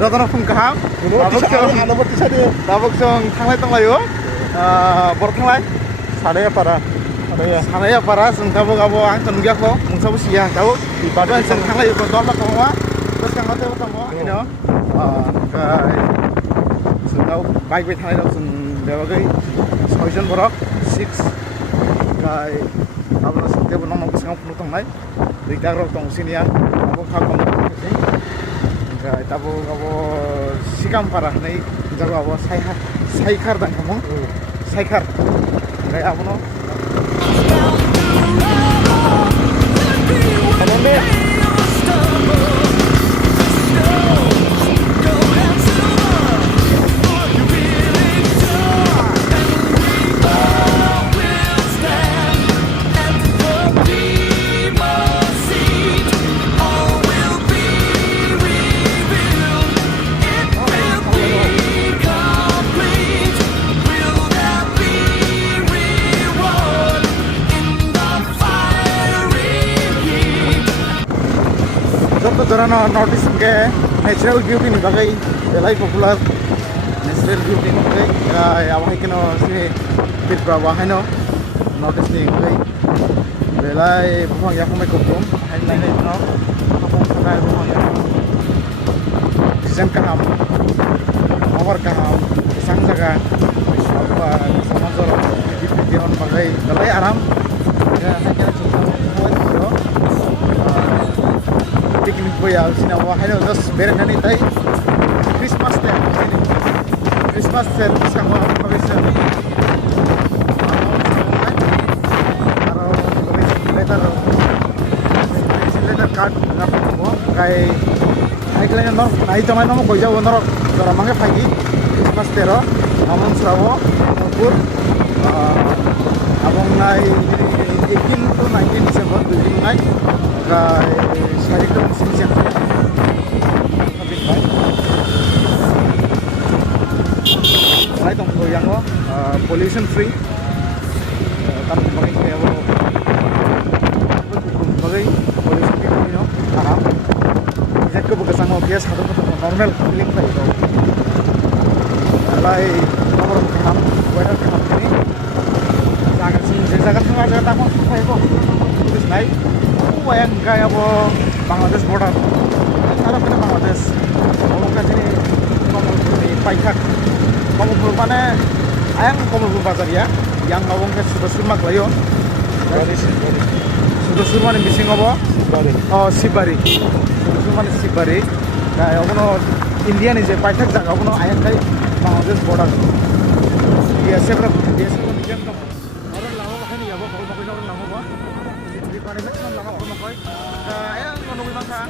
Rotana phung kaham. Dabok jong thanglai tonglayo. Bor thanglai. Sanaya para jong dabok abo ang tonugya ko. Mungsabu siya tau. Badan jong thanglai ko dolma tongwa. Terus kang hotel tongwa. Ino. Kai jong dau bike be thanglai jong dewagai. Soijon borok 6. Kai abo setiap nong sang punu tonglai. Diktar rok tong sinian. Abo khakam. Kai tabo abo sikam para nei jago abo saikar dan kamu. Saikar. Kai abo no. Dorano notice ke natural beauty ni bagai belai popular natural beauty ni bagai awak keno si pit bawa heno notice ni bagai belai buang ya kumai kukum hai nai nai no kapung sakai buang ya design kaham nomor kaham sang jaga apa samazor di on bagai belai aram ya hanya cuma buat itu picnic boy out sini awak hanya just berenang itu Christmas sale sama apa bisa letter card nak mau kayak kalian nor naik teman nor kau jauh nor orang mana pagi Christmas tero namun serawo pun abang naik 18 to 19 December building naik kayak saya itu sini siapa Right on yang pollution free kan pakai kayak pakai pollution free no aha jadi ke bukan sama biasa satu normal feeling lah itu mulai nomor kaham weather kaham ini jangan semua ada tamu saya kok terus naik yang kayak apa Bangladesh border ada kena Bangladesh ngomong ke sini ngomong di Paikak ngomong mana ayang ngomong bazar ya yang ngomong ke sudah semak lah yo sudah semak yang bising apa oh Sibari sudah semak Sibari nah yang mana India nih je Paikak jaga mana ayang kayak Bangladesh border dia seberapa dia kamu orang lama makanya ya kalau makanya orang lama apa di mana sih orang lama orang makanya ayang ngomong bangsa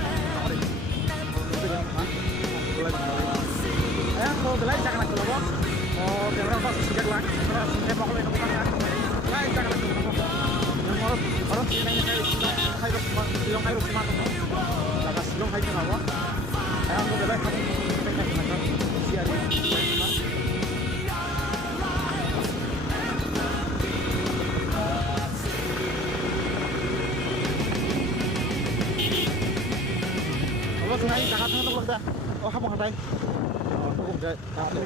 ayang mau belai jangan lagi loh oh kamera pas sejak lagi terus saya mau kalau kamu ya belai jangan lagi loh orang ini kayak hai rumah silong hai rumah tuh jaga silong hai kenapa ayang mau belai kamu pegang pegang siari sungai jangan tengok loh dah oh kamu hantai oh aku udah tahu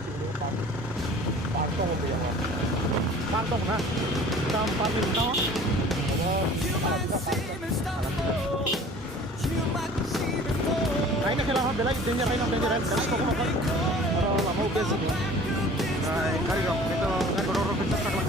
pantong nah sampai minta Kain kailangan belai danger kasi kung makali para lamaw besi ay kari dong ito nagororo pinsa sa lang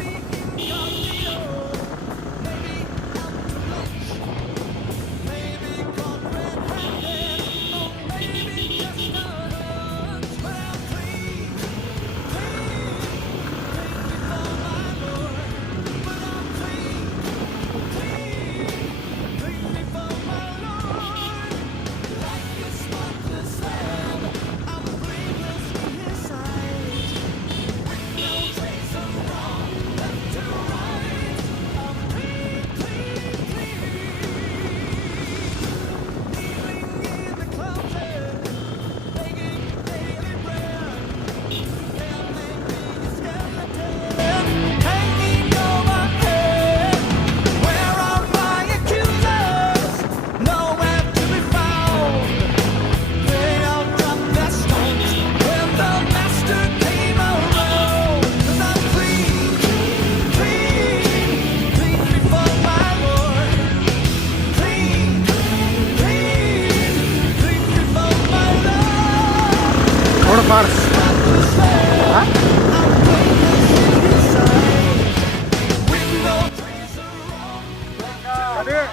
Ada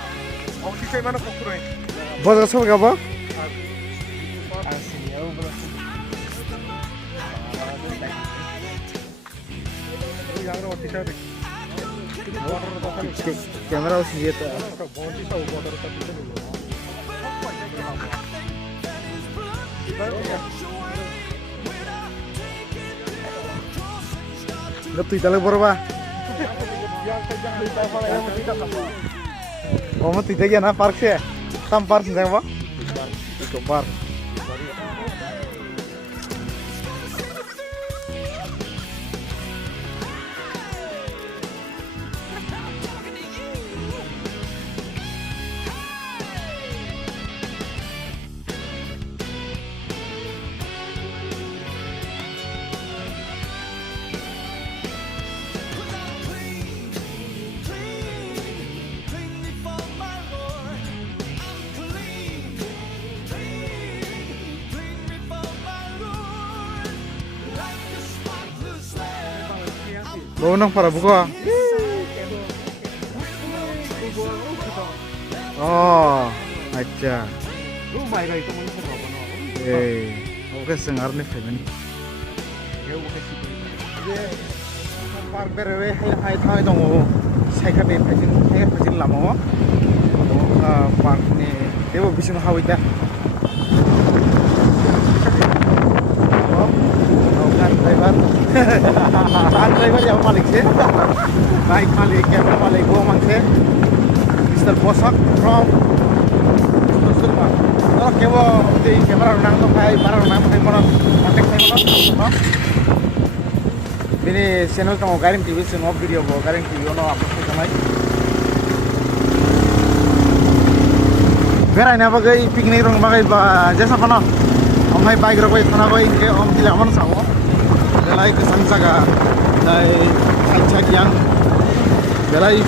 opsi saya mana kokurai. Bos sama apa? Yang ada opsi saya. Kamera usih gitu. Bonti tahu border tapi itu dulu. Gak tuh italah berapa? Oh mau tidak ya na park sih? Tam park sih apa? Itu park. Bawa nang para buka. Oh, aja. Rumah itu mana berapa no? Oke sengar nih family. Park berewe hai thai dong. Saya be pajin lama. Park nih. Dewa bisu hawi dah. Driver yang Malik sih, baik Malik, kamera Malik, gua mangse, Mister Bosak from Sulma. Kalau kewo di kamera nang tuh kayak barang nang tuh mana, kontak saya mana, Ini channel kamu Garing TV, channel video bawa Garing TV, ono upload ke mana? Berai napa gay piknik rong bagai jasa apa no? Om hai bike rong bagai tanah bagai ke om tidak mana sawo. Belai ke Sansaga, dari Sansagiang, belai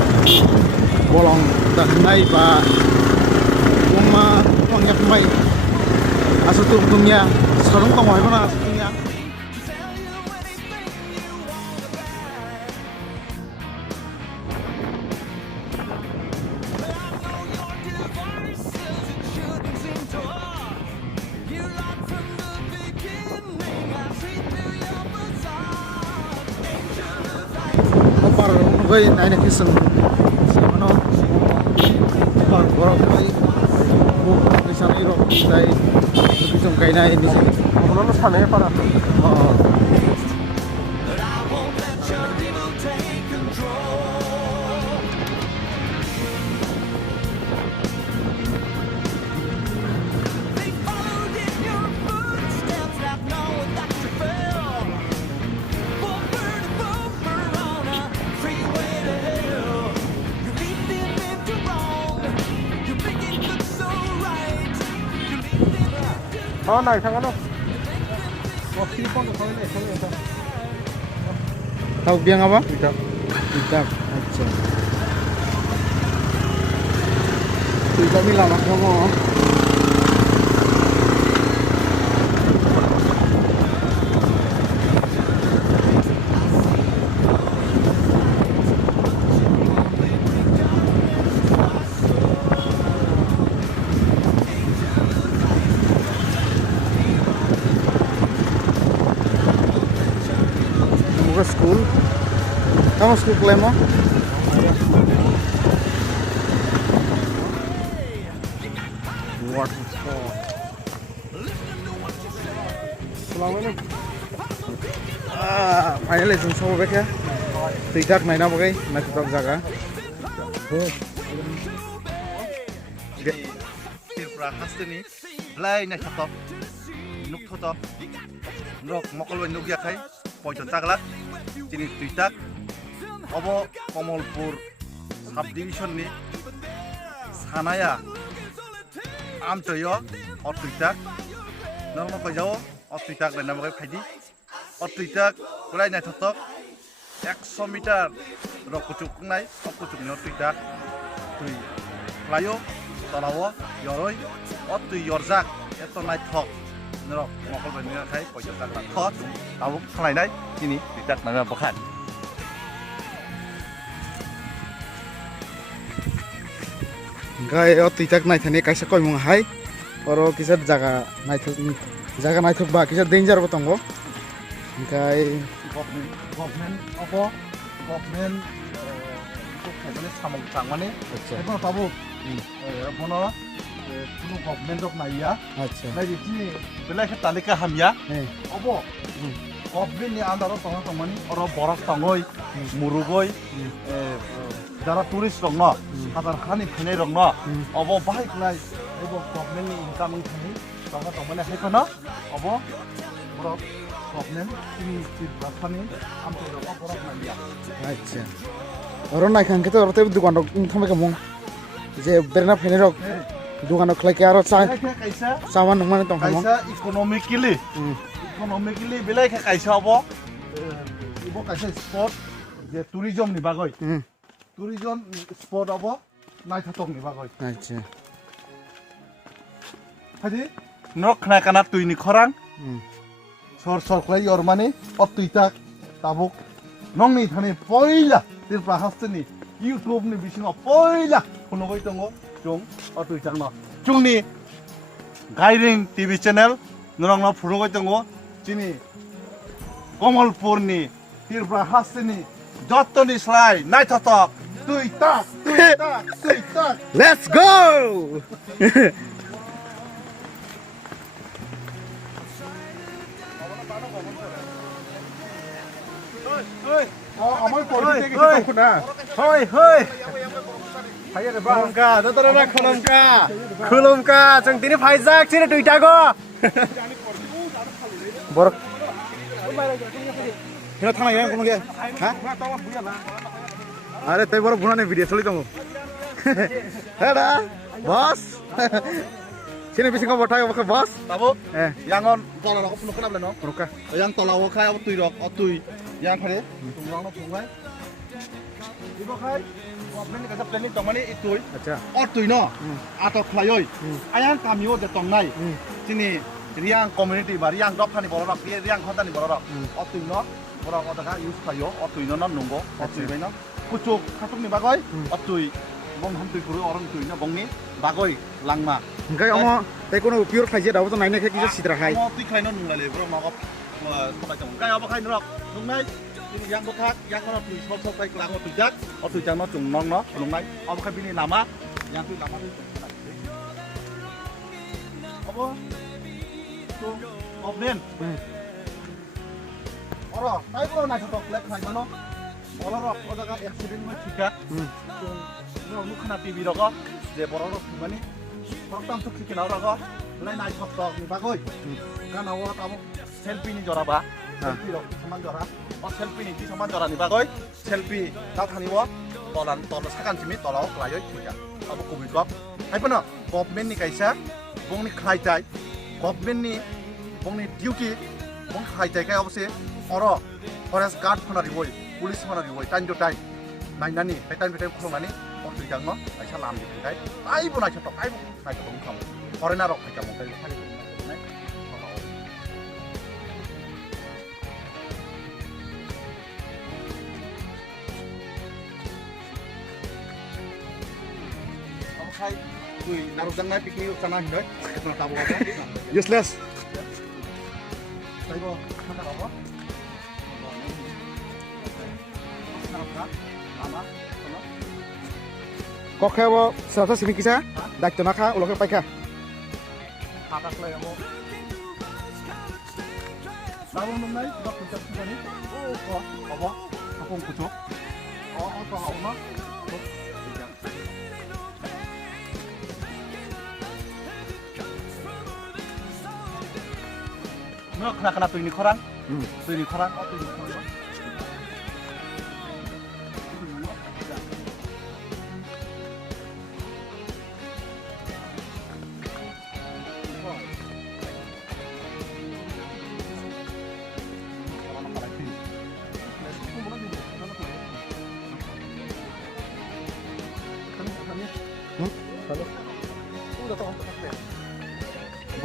bolong dan naik pak uangnya pemain asal tumpungnya sekarang kamu apa mana aslinya? Gue naik kisah sama no par borok gue di sana itu dari itu kayak naik di sini Mana sana ya para? Naik tangga no. Oh, sipon tuh soalnya. Tahu biang apa? Tidak. Tidak aja. Tidak bilang mak kamu. School, kamu school kelemo? Waterfall. Selama ini. Finally jeng sama bek ya. Tidak main apa kay? Masih tetap jaga. Tirpra hasteni, belai naik top, nuk top, nuk mokol nuk ya kay, pojok taglat. Ini Twitter, Obo Komolpur subdivision ni Sanaya Amtoyo or Twitter, Norma Kajao or Twitter dan nama kaji or Twitter kulai naik totok 100 meter rok kucuk naik or kucuk ni or Twitter tui layo tolawo yoroi or tui yorzak itu naik tok Nero, mokol bani kai pojok taglat tok tahu kalai naik ini Twitter nama bukan Gai o tuitak nai thani kaisa koi mung hai. Oro kisar jaga naithok ba kisar danger bo tongo. Gai government apa government itu kayaknya sama tangmane Acha. itu tahu bono kuno government dok na ya Acha. na di sini belai ke talika hamya Eh. apa government ni andaro tongo tongmani oro boras tongoi murugoi যারা tourist রং না হাজার খানি ফেনে রং না of বাহাই নাই এবং government নি income খানি তখন তখন হেকনা অব বড় গভর্নমেন্ট তিনি রাজধানী আমতে রং বড় Naiya Acha. Oro nai khang keto oro te dukan rok thame ka mung. Je berna phene rok dukan rok khlai ke aro cha কাইসা sawan nong mane tong hamong. কাইসা ইকোনমিক্যালি বেলাই কাইসা অব ইব কাইসা স্পট যে টুরিজম নি বাগৈ টুরিজম স্পট অব নাইথাতক নি বাগৈ Acha. হাজি নক খানা কানা তুইনি খরাং सरखार माने अतुइताक ताबुक नंनि थाने पहिला तिरप्रा हास्टनि युट्युबनि बिसिङाव पहिला फुनगै दङ जों अतुइताक न जोंनि गाइरिं टिभि चेनेल नरंना फुनगै दङ जिनि कमलपुरनि तिरप्रा हास्टनि जत्तनि स्लाय नायथतक तुइताक Let's go. আমার পরিচিত কিছু তখন না হই হই खुलुमका दतरा खुलुमका जों दिनै फाइजाक सिने दुइटागो Bor. Kena thang ya kono ge. Ha? Are tai bor buna ne video choli tongo. Heda. Boss. Sini bising ko botai ko boss. Tabu Eh. yangon tola ko puno kana bleno Ruka. yang tola wo khai ob tui rok otui yang khare tungrang no pungai ibo khai government ka planning tomani itui Acha. otui no ato khlaioi ayang kamio je tongnai sini riang community ba riang dopani borok riang khotani borok otui no borok otaka use khlaio otui no nungo otui baino kuchuk khatukni bagoi otui bong hamtui kuru orang tui no bongni bagoi langma Engkai omo tai kono pure khai je dawo to naine ke kisa sidra khai. mau tui khlaino nunglale bro ma op sabai tong kai apa khai nrok nungnai ini yang botak yang ono tui sok sok kai klang otui jak otui jang no chung nong no nungnai apa khai bini nama yang tui nama tui apa tu opnen ora tai ko na thok lek khai no ora rok odaga accident ma thika no nukhna tv rok je borok rok mani Pertama tuh kita orang kok, lain naik foto ni bagus. Kan awak kamu selfie ni jora ba, selfie dong, sama jora. Oh selfie ni di sama jora ni bagus. Selfie, kau thani wak, tolan sekarang cimi tolak layoi juga. Kamu kubik kok. Hai pernah, government ni kaisa, bong ni kerajaan, government ni, bong ni duty, bong kerajaan kaya apa sih? Orang, forest guard mana riboy, polis mana riboy, tanjung tay, nani, tanjung kurang nani. Waktu jangan no, aisyah lam di sini. Ayo pun aisyah tok, ayo naik ke kamu. Foreigner rok aisyah mau kayu kali naik. Kamu kai, tuh naruh jangan piknik sana hindai. Kita tahu apa? Useless. Saya bawa mana apa? Naruh lama. Kok kaya bo serata sini kisa? Dak to nakha ulo ke pai kha. Patak lah kamu. Lalu mengenai dok kucuk sini. Oh, apa? Kapung kucuk. Oh, apa awak? Nak kena tu ini korang. Tu ini korang. Oh, tu ini korang.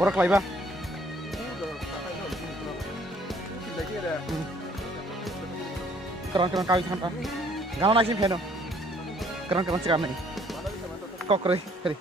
Borak lai ba. Keran kali than ta. Gao nai sim pheno. Keran cikam nai. kokre heri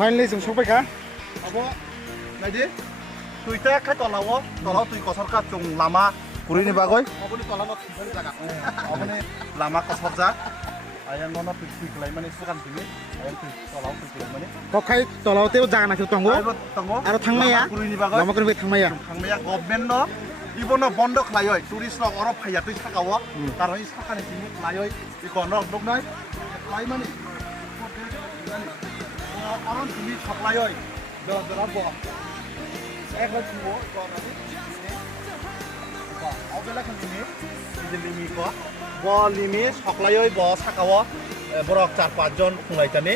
finally जों सफैखा Abo, naidi, tuite kai tolawo, tolawo tui kosarka chung lama kurini bagoi. Abo ni tolano tinggali jaga. Abo ni lama kosarja. Ayang nono tui kelai mani sukan tini. Ayang tui tolawo tui kelai mani. kokai tolauteo jaga nakhil tongo Ayro tongo. aro thangmaya Kurini bagoi. lama kurbe thangmaya Thangmaya government no. Ibono bondo klayoi. Turis no oro phaya tui sakawo. Taroi sakani tini klayoi. Iko no doknoi. Klay mani. Aron tini saklayoi. Berapa? Ekor semua, kau nanti. Kau bela kan ini, ini limi kau. Bawa limi, saklayoi bawa sakawa. Borok 4-5 jon kungai tani.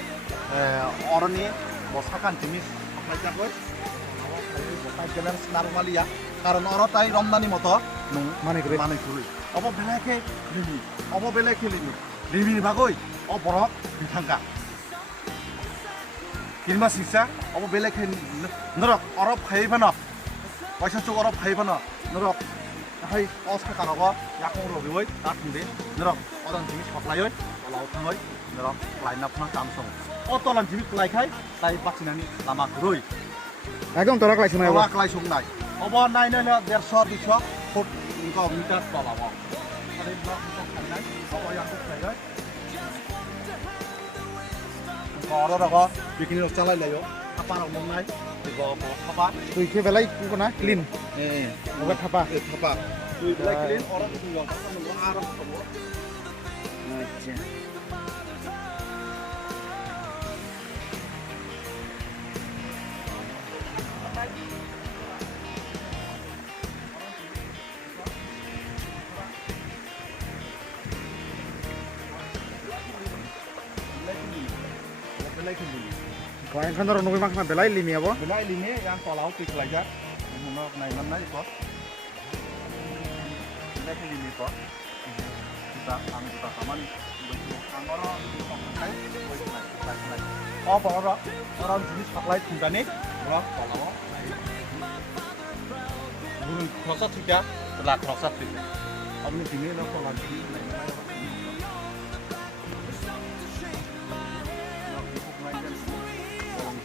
Orang ni bawa sakan jenis saklay jago. Bawa jalan normal ya. Karena orang tay Ramadan motor, nung Mana kiri? Mana kiri? Apa bela ke limi? Apa bela ke limi? Limi ni bagoi. Oh borok ditangkap. Kilma sisa, apa belek hen, nerok, Arab hai bana, paisa cuk Arab hai bana, nerok, hai Oscar karawa, yakung robi woi, tak hindi, nerok, orang jenis paklay woi, kalau tangoi, nerok, lain apa nang tamsong, orang jenis kelai kai, tai pacinani lama kuroi, একদম তোরা ক্লাইছ না lama kelai sung nai, apa nai nai nai, 150-200 foot, engkau meter tolawa, ada nerok engkau kai nai, apa yang kau kai nai. Orang orang bikin lo calai layo, apa orang mengenai, di bawah apa? তুই কে বেলাই কি কোনা clean ওকে Thapa Apa? Tuh bilang orang itu yang apa nunggu Arab kamu. আচ্ছা kau yang kan orang nunggu makan belai limi apa Bila ini yang kalau klik aja, mau naik mana itu? Bila ini kok, kita taman orang oh orang jenis paklay juga nih, kalau burung krosot juga, telah krosot juga. Om ini sini lo kalau sini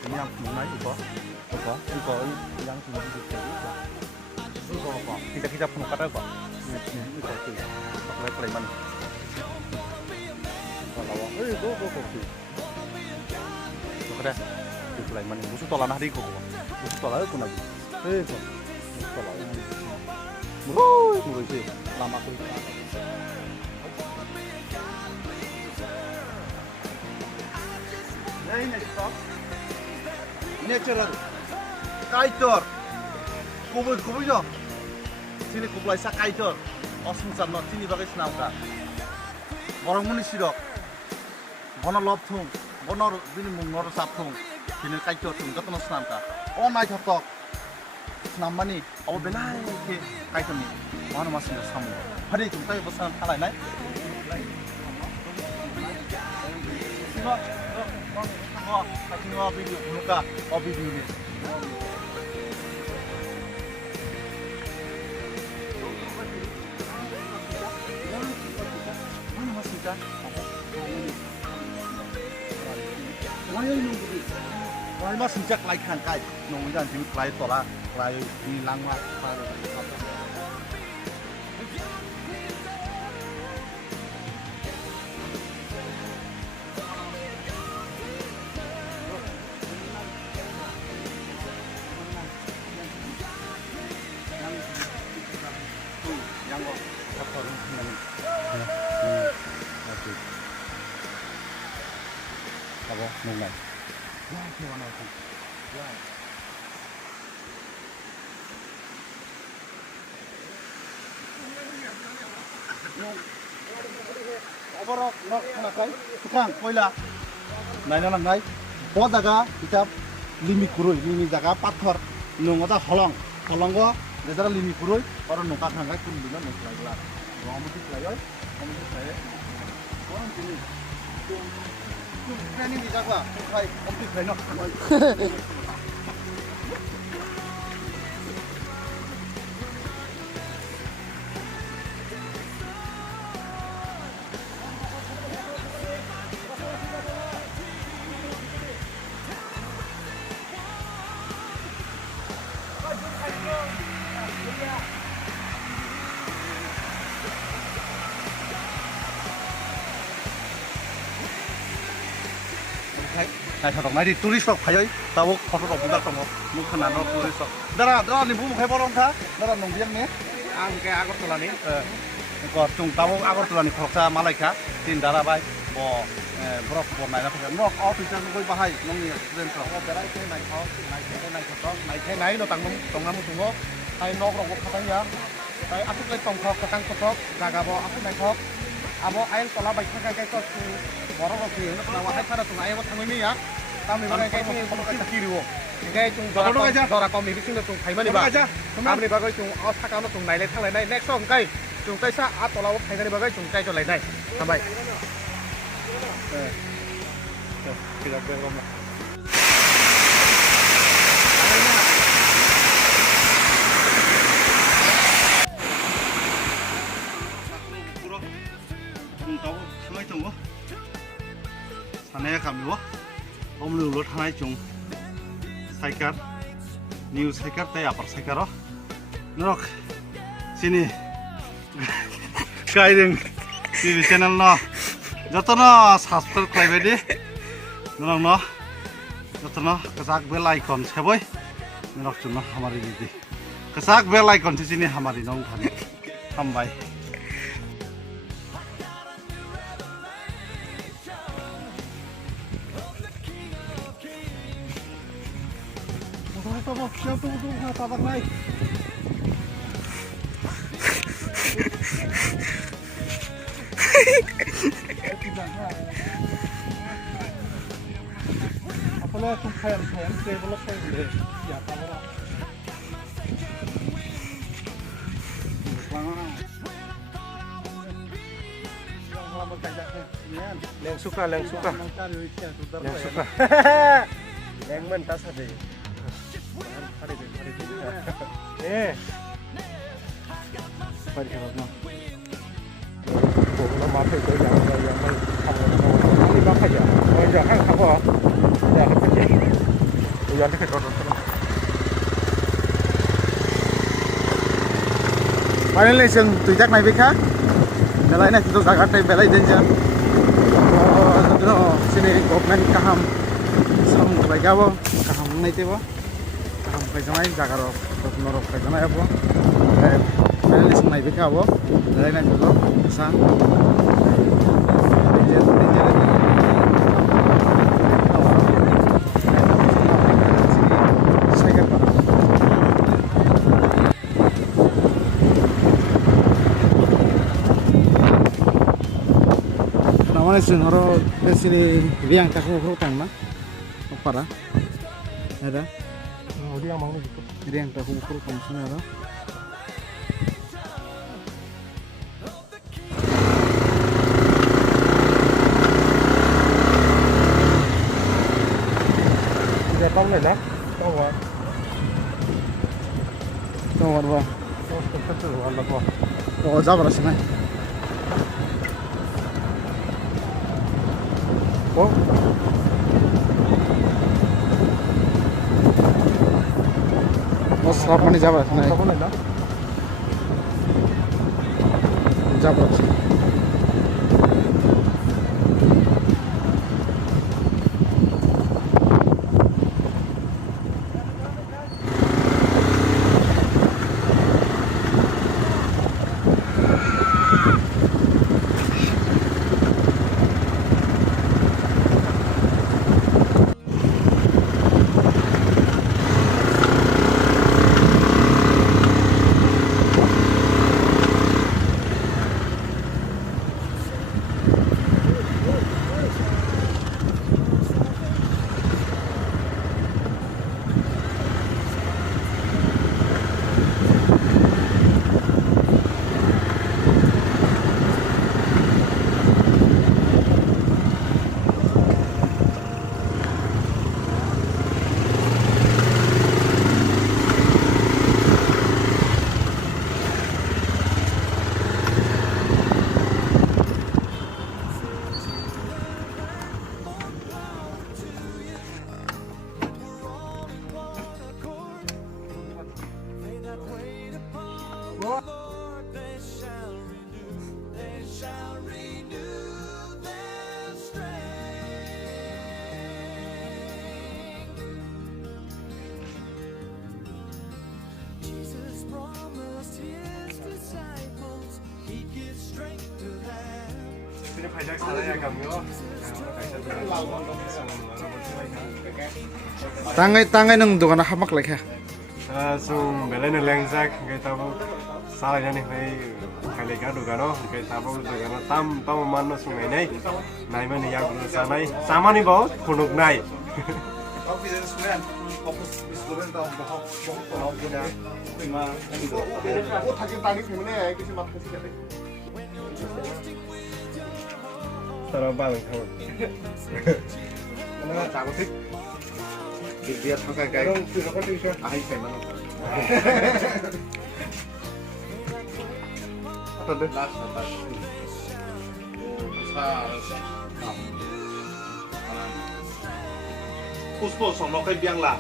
yang tunai itu apa? Itu yang tunai itu apa? Kita pun kata apa? Itu paklay paklay mana? Kalau itu kata itu paklay mana? Musuh tolan hari kok, musuh tolan itu lagi. Itu tolan. Murah sih, lama kulit. Ini stop. Natural, kaitor, kubur jo. Sini kublai sa kaitor, osung san no sini bagai senauka. Borong muni sirok, bono lopthung, bono bini mungnor sapthung, sini kaitor tung jatuh no senauka. Oh naik hotok, senamani, oh belai ke kaitor ni, mana masih no samu. Hari tung tayo bosan halai nai. Sino, Kacinga video, buka video ni. Mana masih kan? Wahai nunggu. Wahai masih cek like kan kai. Nunggu jangan jemput like tola, like hilang lah. Yang kok kotor ini. Oke. Apa nunggu? Ya, gimana itu? Ya. Apa rok nak kai? Tukang koila. Naik naik naik. Bawa jaga kita limi kurui, limi jaga pathor. nunggu ta holong go jara lini puroi orang nungka tangga kun dulu nungka lagi lah kamu tuh pelai orang sini training di jaga kai komplit trainer này thật này đi tourist shop phải ấy tao có cái đồng đặt một khả năng nó tourist shop đó ni bung khai bao đông thá đó là nông dân nhé ăn cái agor tula ni còn chung tao agor tula ni khóc sa Malaysia tin darah bay bo brok bo này nó phải nó office nó coi bahai nông nghiệp dân khóc cái đấy cái này khó này cái này nó tăng tông năm tông ngó hay nó còn có cái nhá cái áp lực lên tông khóc cái tăng khóc jaga bo áp này khóc abo air tola baik cái có borok oke nó là wahai pada tung air thang ini ya kami pakai kayak ini kamu kiri wo kayak tung dora kami bising tung khai mani ba kami bagai tung aus thaka nó tung nai lai thang lai nai next song kai tung kai sa a tola wo khai gani bagai tung kai cho lai nai sampai tidak belum Sanaya kami wah, om lulu tanai cung, saikar, new saikar teh apa saikar oh, norok, sini, kaideng, TV channel no, joto no subscribe kau bedi, norok no, joto no kesak bell icon seboy, norok cuma hamari di, kesak bell icon di sini hamari nong kami, hambai. Siapa tuh tabak naik? Apalah tuh kayak develop kayak gitu. Ya tahu lah. Leng suka. Leng mentas ada. Eh, pada kalau mah, kalau mah itu yang ini bang aja, jangan apa, jangan kerja, jangan kerja terus. Finally, sen tujak naik bika, jalan ini kita zakat naik belai denja. Oh, sini government kaham, sam terbaik kaham naik tiba. Kayak jaga norok kayak apa? Finally semai bika apa? Dari nanti dulu bisa. Namanya sih norok di sini biang tak hutang mah, apa dah? Ada? Dia yang mau gitu. Jadi yang tak ukur kamu sini ada. Dia tahu lah, tahu apa? Tahu apa? Tahu apa? Oh, jauh berapa sih? Oh. Stop mana jawab? Stop mana lah? Jawab. Jesus promised his disciples he'd give strength to them. 그냥 발작 살아야 감요. Tangai nang dukan hamak lagi. Sung belen lengzak cái tao sao ra này phải khai lấy cá đồ cá nó cái tao bao giờ nó tam tao mà nó sung này mà này yang sa này sa mà đi bao phunuk này How businessman, office businessman daw bahok bahok gina. Ma ano do? Ako tagin tani pemene kasi makasi kate. 사람 반응 타고 Ano tago tik? Dia thangkai kai. Ai kai mano. Apa deh? Last last. Puspo song no kai biang la.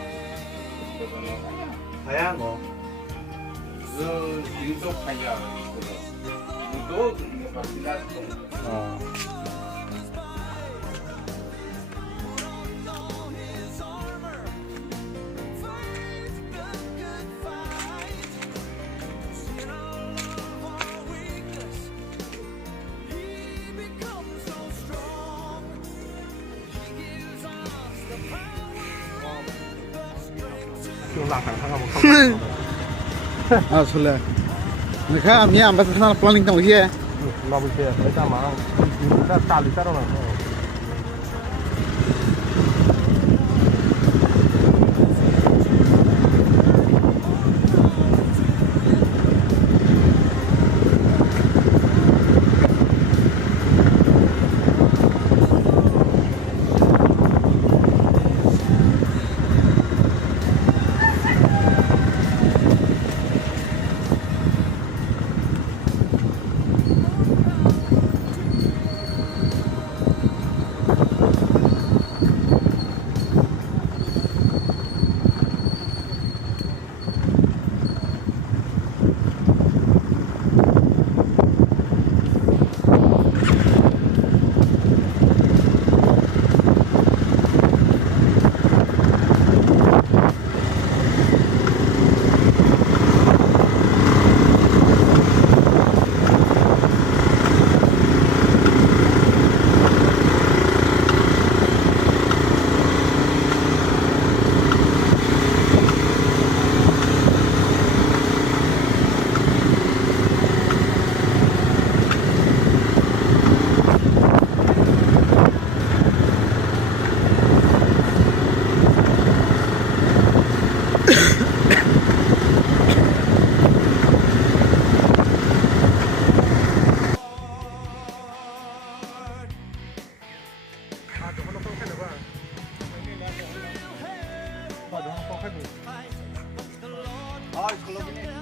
Kaya ngo. Itu kaya itu fasilitas Ah, sudah. Mereka ni ambil sana planning tang lagi. nó bị kia cái ta mà ta lì ta đâu nào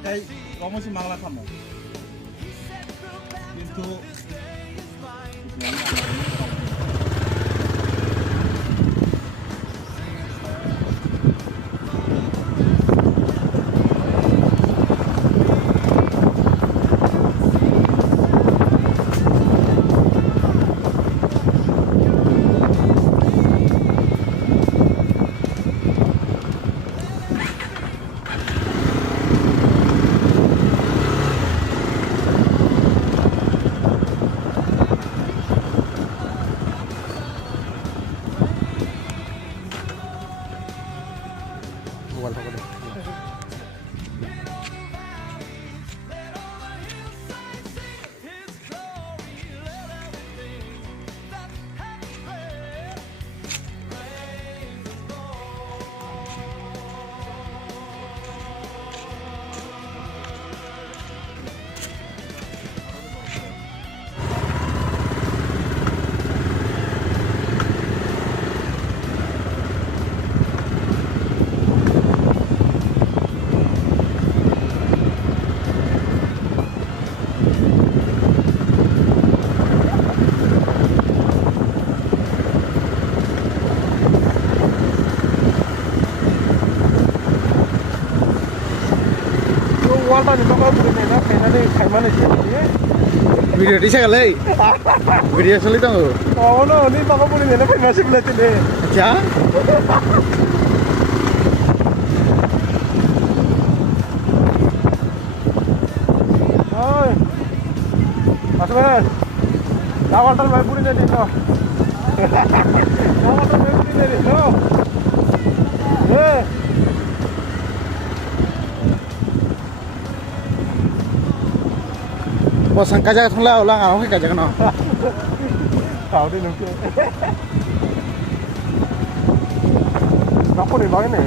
Kay kamu si mangla kamu. Itu वालटानि माबा बुरिनायना खायनानै खायमानो जेबो Video di saya kali. Video sulit tu. Oh no, ni baka burinayna खायमासो बुलायथिले Acha. ओइ असमान दा वालटाल भाइ बुरिनायनि न दा वालटाल भाइ बुरिनायनि न ए Bos sangka jaga thongla ulang aku kayak jaga no. Tahu đi nunggu. Apa ni bang ini?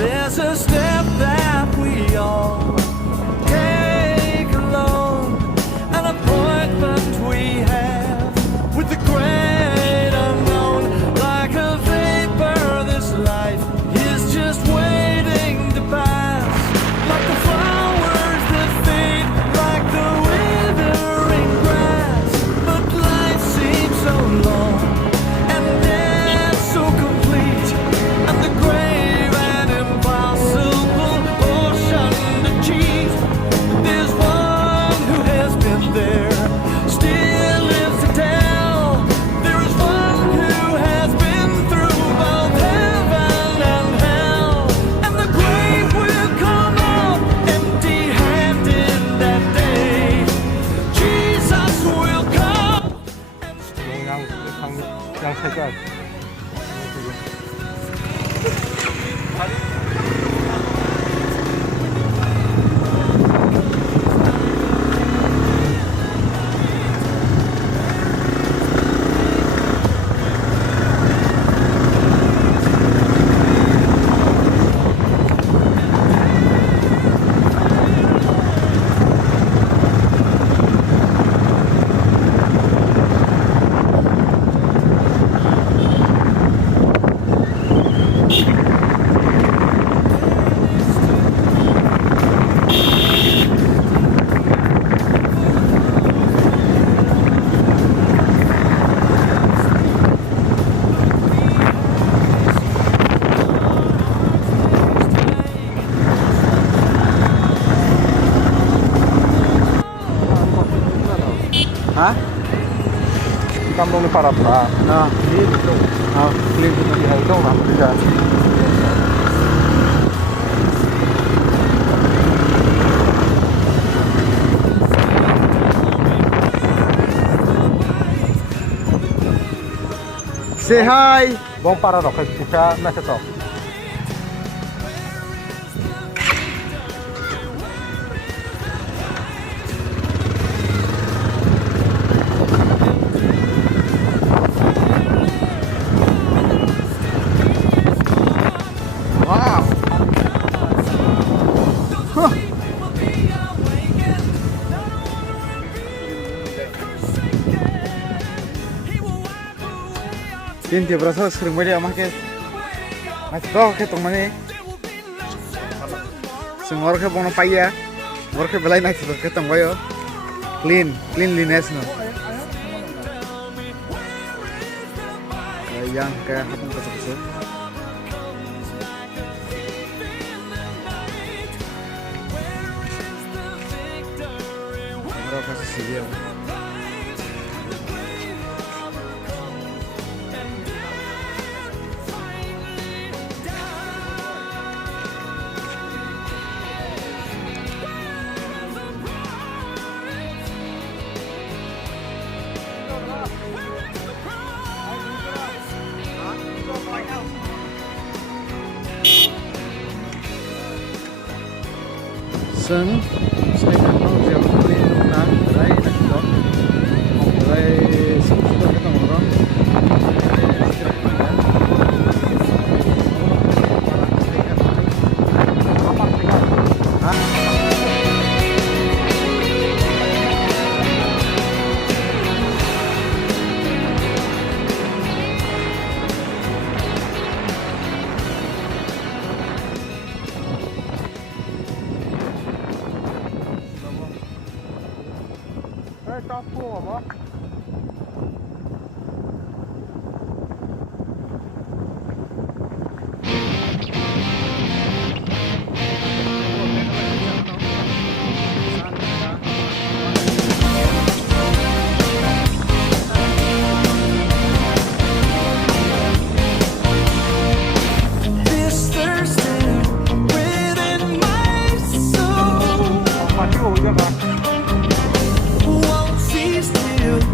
There's a step that we all take alone, an appointment we have with the great unknown. Like a vapor, this life is just waiting to pass. Like the flowers that fade, like the withering grass. But life seems so long, and death so complete, and the grave an impossible ocean to cheat. There's one who has been there, still lives to tell. There is one who has been through both heaven and hell, and the grave will come up empty-handed that day. Jesus will come and stand. yang 살짝 Hah? 감독님 팔았다. Nah. 클립 이 활동 나쁘다. Say hi. Bom para rock kita masih top. Wow. Huh. Tin dia berasa sering banget ama ke masih ke tong mana semua orang ke bono paya orang ke belai naik ke tong bayo cleanliness no yang kayak apa kesel berapa sih dia Sân xây thành nó dẻo lên đúng là đây là cái đó đây sân cái tầng đó to cua bó This Thursday within my soul mà chú hùi cho bà won't cease till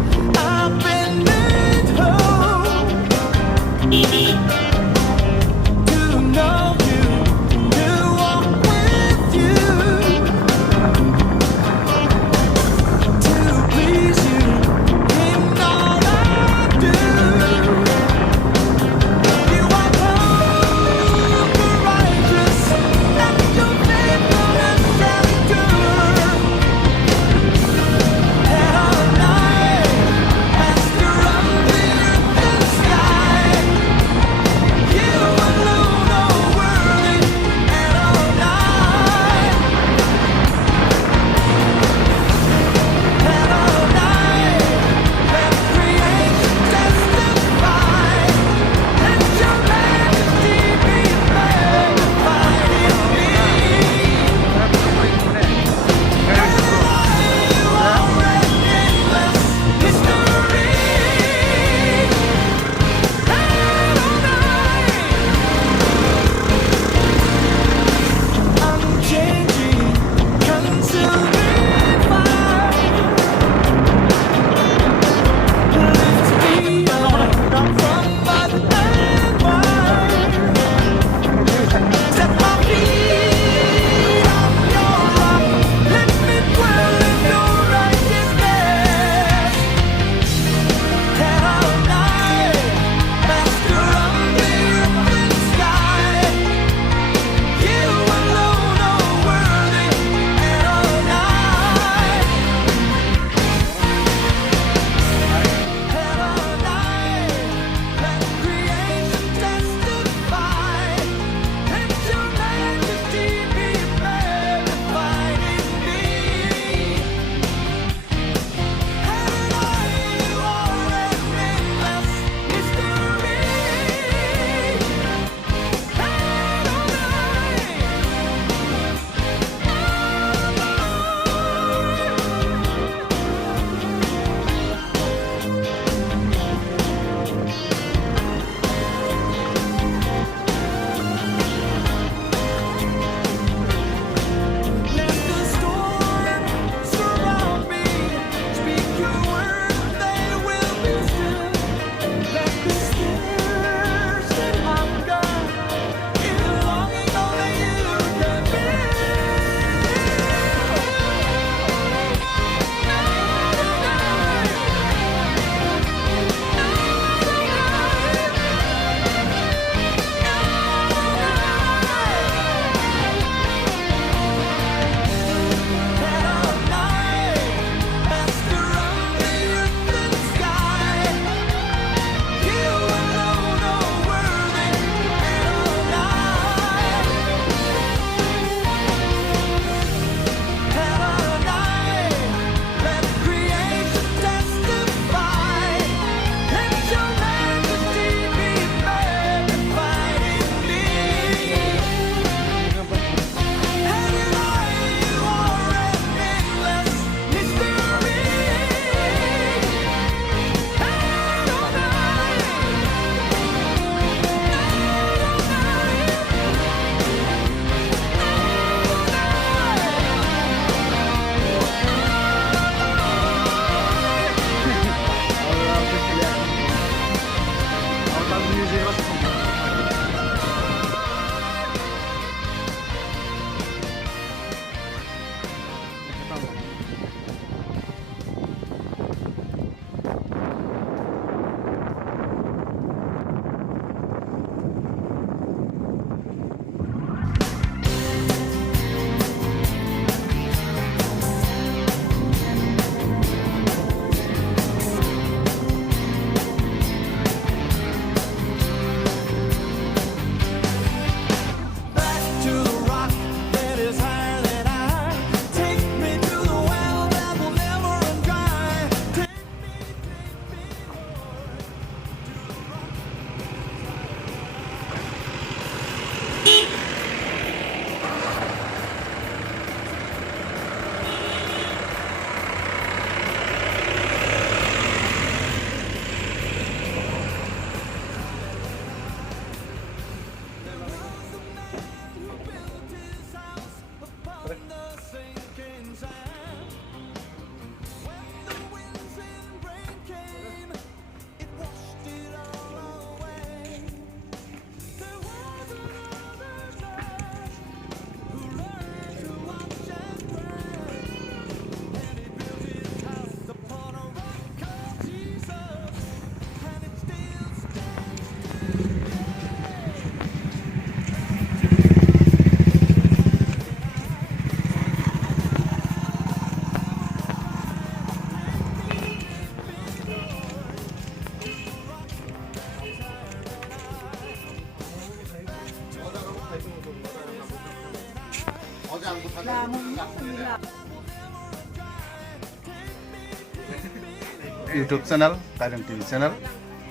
YouTube channel Kaidang TV channel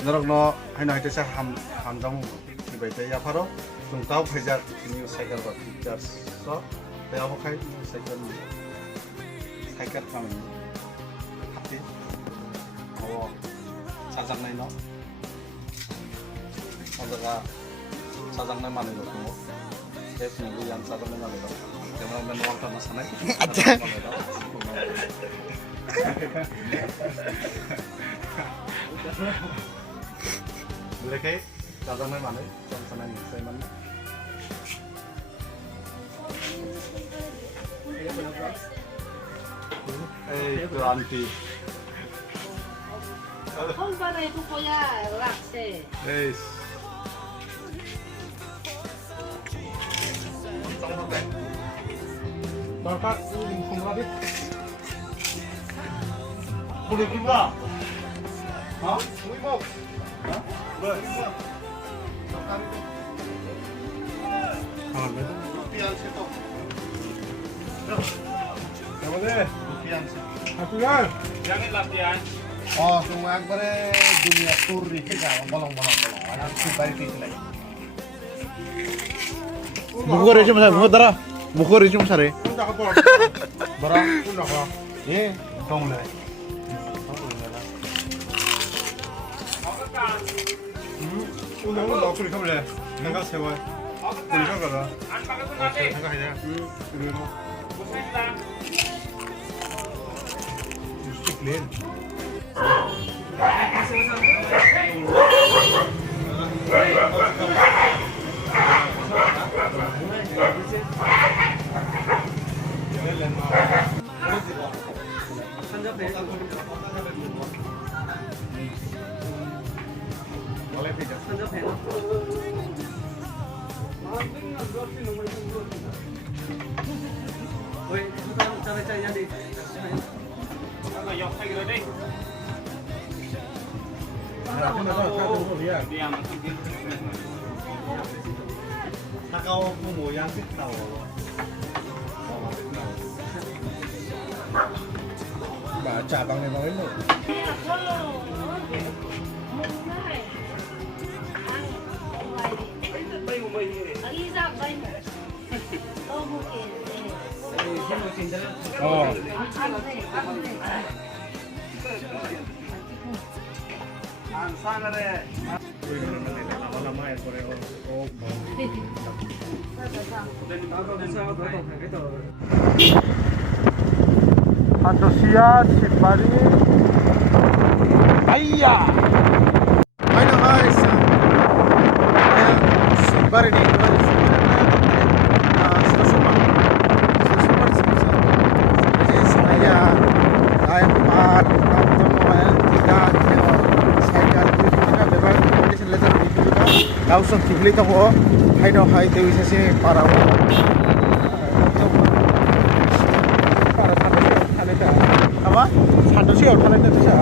norokno haino haitesa hamjang sibai tei afaro tungtau phejak new cycle ba features so tei abo khai cycle kami happy abo sajangnai no odaga sajangnai manai lo tungo yes ni yang sajangnai manai lo cameraman wal ta masanai acha boleh kayak sajangnai manai sanai sai man itu anti không vào đây tôi có nhà lạc xe Yes. Bapak không ra biết. Không được kim ra. Hả? Mũi một. Hả? Rồi. Còn nữa. Pian sẽ to. Cảm ơn đấy. Pian sẽ. Haturan. Jangan latihan. Oh, semua akbare dunia tour itu kan bolong. Anak super itu lagi. Bukhari cuma saya, bukhari dara, bukhari cuma saya. Bara, eh, dong le. Udah udah kuri kamu le. Nengah sewa. Kuri kamu kada. Nengah aja. Kuri kamu. Clean. Yok lagi tadi. Dia makin Kakao mau yang sih tahu. Baca bang ini. Oh. Lama-lama ya Korea. Oh. Antusias Sipari. Ayah. Mana guys? Simbar ini. Langsung dibeli toko, hai no hai dewi sesi para apa? Satu sih orang itu bisa.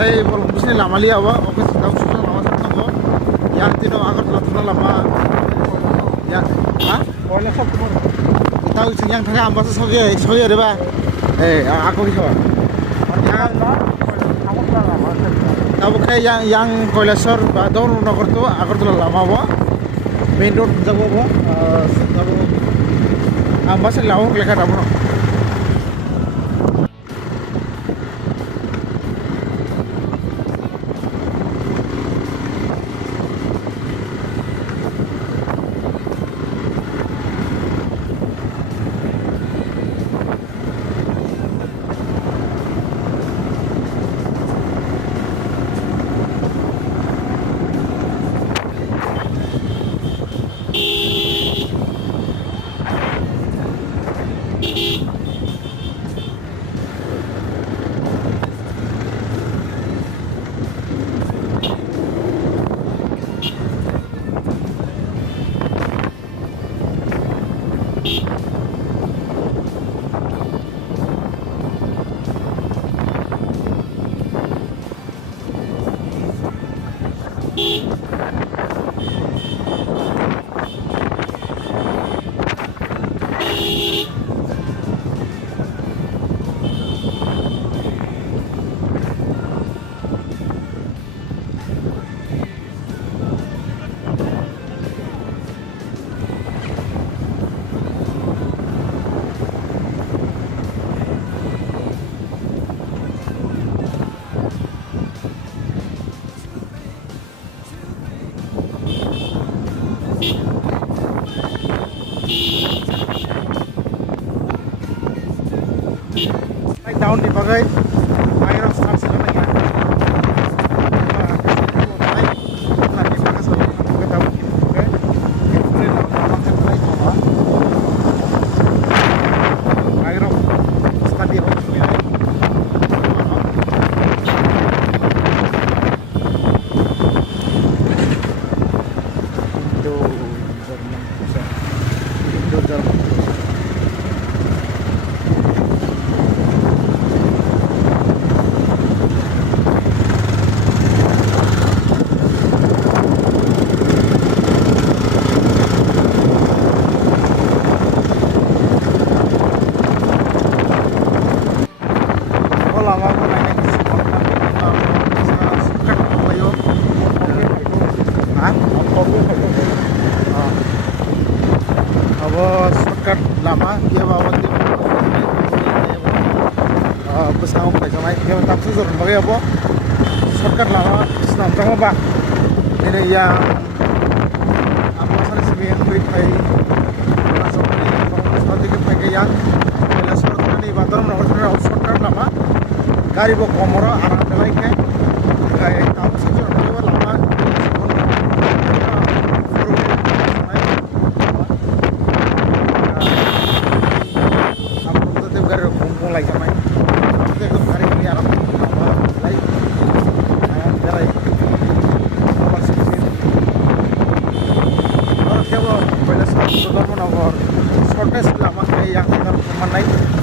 Đây bolong bisni lama liya wa oke sedang susah lama sangat yang tidak agar telah lama ya ah Oleh sok semua. kita usung yang tengah ambas soya deh ba aku kisah yang tahu kayak yang Koileswar Bador Nagar tu agar telah lama wa main road jago wa tahu ambas lawan kelihatan apa sound di bagai air start sila na yan nanti pakai selalu kita tahu oke ini nama template semua air start di bawah sini Indo Jerman lama ko na yung sukat ko kayo ha? Abo sukat lama dia bawa di pesawat pakai dia tak susur bagi apa sukat lama senang sama pak ini yang apa sana sebagian trip hai masuk ni kalau sedikit pakai yang jelas seperti ini baterai nomor sukat lama गाड़ी वो कमरा आराम like है काम से जो वो लंबा आप तो जब गाड़ी घूम लाइक है मैं तो एकदम गाड़ी के आराम लाइक जरा और सिक्स और क्या वो पहले सब तो दर्पण और शॉर्टेस्ट लंबा है यहाँ का मन नहीं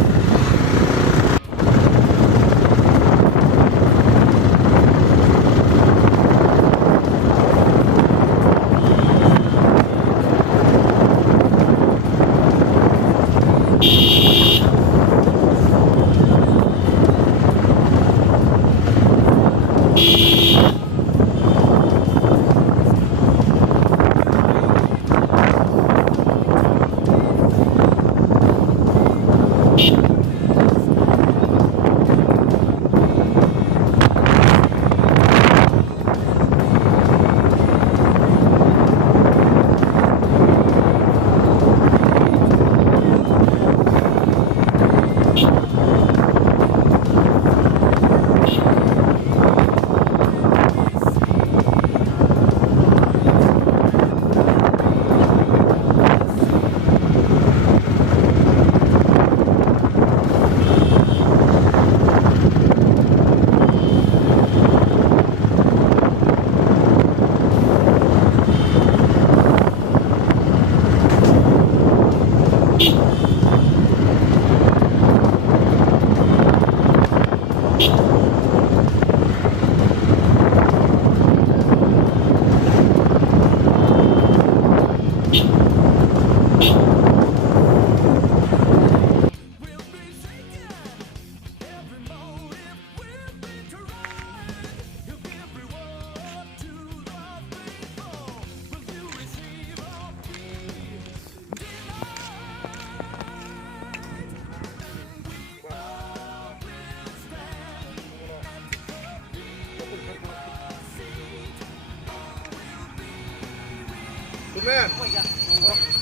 Men,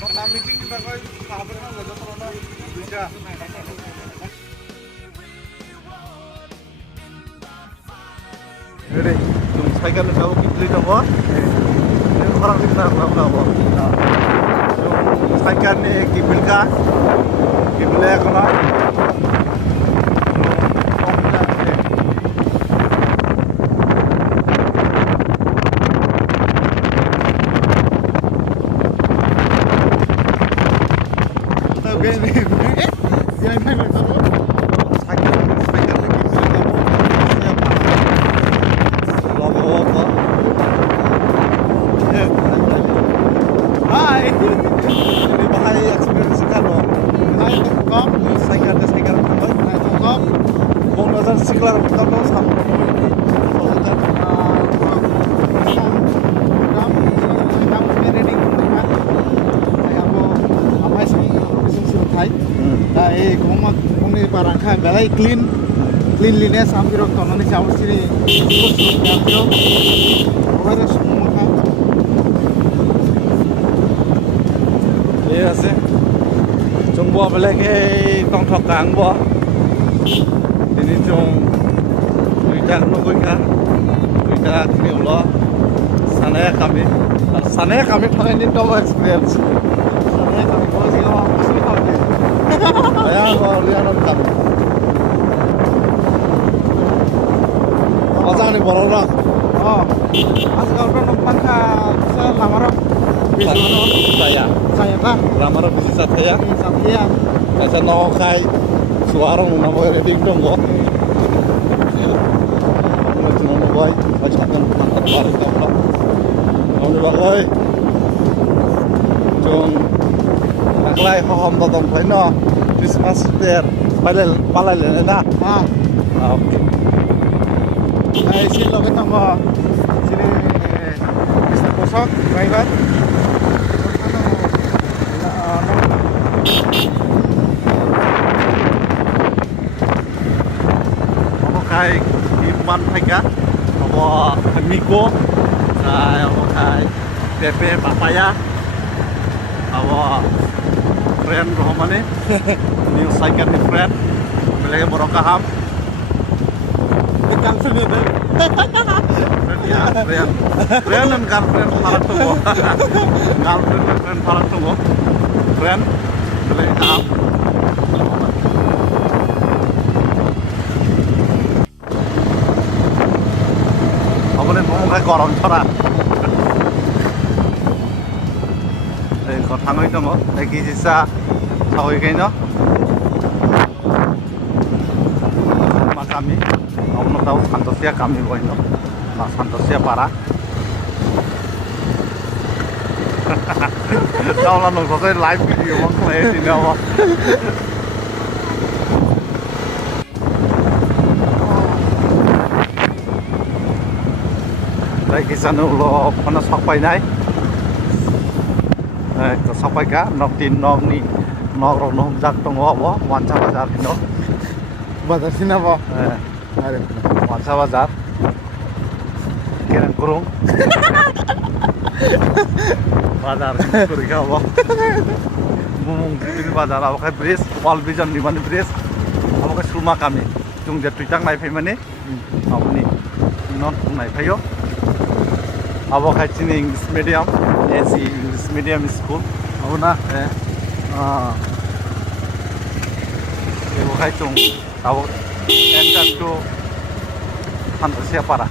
karena meeting kita kau kabar kan gak jauh terlalu bisa. Jadi, saya kan tahu kita itu apa? Orang sih kenal apa? Saya kan kipilka, kipilnya kena. Belai cleanliness hampir waktu nani jauh sini hampir orang semua kan iya sih cuma belai ke tong thok kang bo di ini cung duita nugoika duita kini ulo sanaya kami pakai ini double experience sanaya kami kalau sih kalau asli kami saya mau lihat kami Ozang ni borong Oh, asal kau nampak selama saya kah? Lamara bisi satya Satya. kasa no kai suarong na boy reading dong go na tuno no boy aja kan mantap baru kapla kamu bagoy jong naklai hom dodom thaino Christmas fair palal na Ah, okay sini logo tamo sini Mr. Posok driver. kai iman thaika abo miko abo kai pepe papaya abo friend rohmane new cycle ni friend belage borok kaham Cancel ya, Beb. friend ya friend and girlfriend farak to girlfriend and friend farak to friend belage kaham Abone ngomong gorong chora. Ko thangoi dong eki jisa sawai kaino. Ma kami auno tau santosia kami boino. Ma santosia para. Tao là nổi cái live video mong lẽ thì đâu. Đây cái sân ulo nó sọc bay này, có sọc bay cá, nó tin nó ni, nó rồi nó giặc trong ngõ bó, hoàn sa bazar thì nó, Bazar sini apa? Ada. hoàn sa bazar, cái này kurung, bazar kurung cái bó, mung cái bazar, apa cái bridge, wall vision di mana bridge, apa cái sulma kami, chung jatuh tang naik pay mana, apa ni, non naik payo. Abo khai chini English medium, AC English medium school. Abo na. Ah. Abo khai chung. Abo enter to Santosia Para.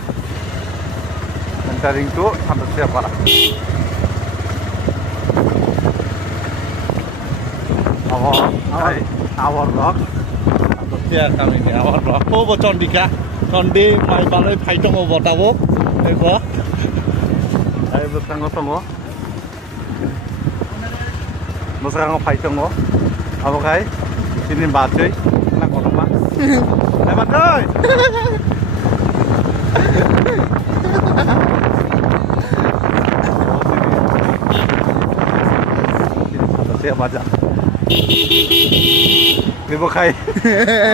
Entering to Santosia Para. Abo khai our rock. Santosia kami ni our rock. Oh bo Chondika. Chondi mai balai phai tong bo tabo. Eko. Ayo bertengok-tengok. Masang apa itu ngo? Apa kai? Sini bacoy. Nak orang mah? Ayo bacoy. Siapa baca? Ibu kai.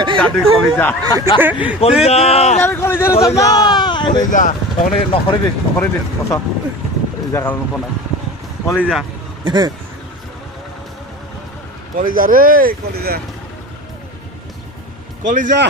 Jadi kolija. Kolija. Cari kolija sama. Kolija. Kau ni nokori di, kosong. Jangan lupa nak. Kolija. Kolija re, kolija. Kolija.